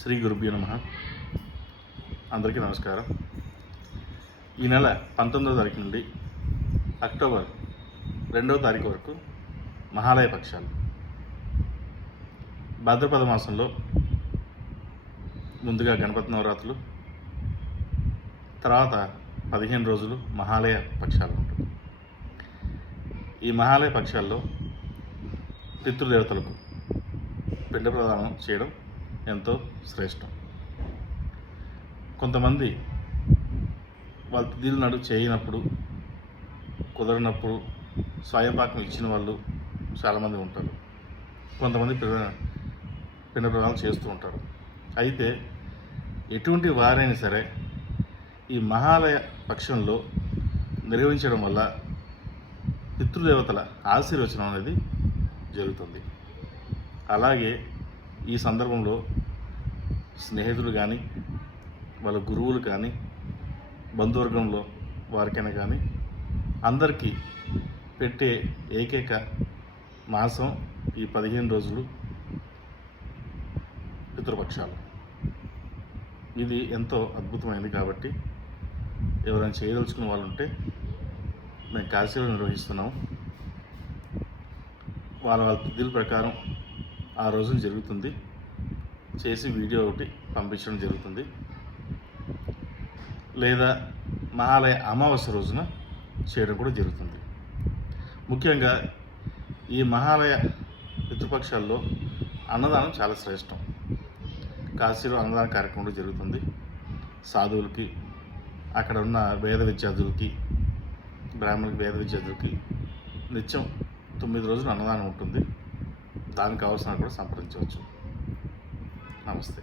శ్రీ గురుభ్యో నమ. అందరికీ నమస్కారం. ఈ నెల పంతొమ్మిదవ తారీఖు నుండి అక్టోబర్ రెండవ తారీఖు వరకు మహాలయ పక్షాలు. భాద్రపద మాసంలో ముందుగా గణపతి నవరాత్రులు తర్వాత పదిహేను రోజులు మహాలయ పక్షాలు ఉంటుంది ఈ మహాలయ పక్షాల్లో పితృదేవతలకు పిండ ప్రదానం చేయడం ఎంతో శ్రేష్టం. కొంతమంది వాళ్ళ తిథిల నడు చేయనప్పుడు కుదరనప్పుడు స్వయంపాకం ఇచ్చిన వాళ్ళు చాలామంది ఉంటారు. కొంతమంది పిండ పిండ చేస్తూ ఉంటారు. అయితే ఎటువంటి వారైనా సరే ఈ మహాలయ పక్షంలో నిర్వహించడం వల్ల పితృదేవతల ఆశీర్వచనం అనేది జరుగుతుంది. అలాగే ఈ సందర్భంలో స్నేహితులు కానీ వాళ్ళ గురువులు కానీ బంధువర్గంలో వారికైనా కానీ అందరికీ పెట్టే ఏకైక మాసం ఈ పదిహేను రోజులు పితృపక్షాలు. ఇది ఎంతో అద్భుతమైనది కాబట్టి ఎవరైనా చేయదలుచుకున్న వాళ్ళు ఉంటే మేము కాశీలో నిర్వహిస్తున్నాం. వాళ్ళ వాళ్ళ తిథుల ప్రకారం ఆ రోజున జరుగుతుంది. చేసి వీడియో ఒకటి పంపించడం జరుగుతుంది. లేదా మహాలయ అమావాస్య రోజున చేయడం కూడా జరుగుతుంది. ముఖ్యంగా ఈ మహాలయ పితృపక్షాల్లో అన్నదానం చాలా శ్రేష్టం. కాశీలో అన్నదాన కార్యక్రమం జరుగుతుంది. సాధువులకి అక్కడ ఉన్న వేద విద్యార్థులకి బ్రాహ్మణులకి వేద విద్యార్థులకి నిత్యం తొమ్మిది రోజులు అన్నదానం ఉంటుంది. దానికి అవసరం కూడా సంప్రదించవచ్చు. നമസ്തേ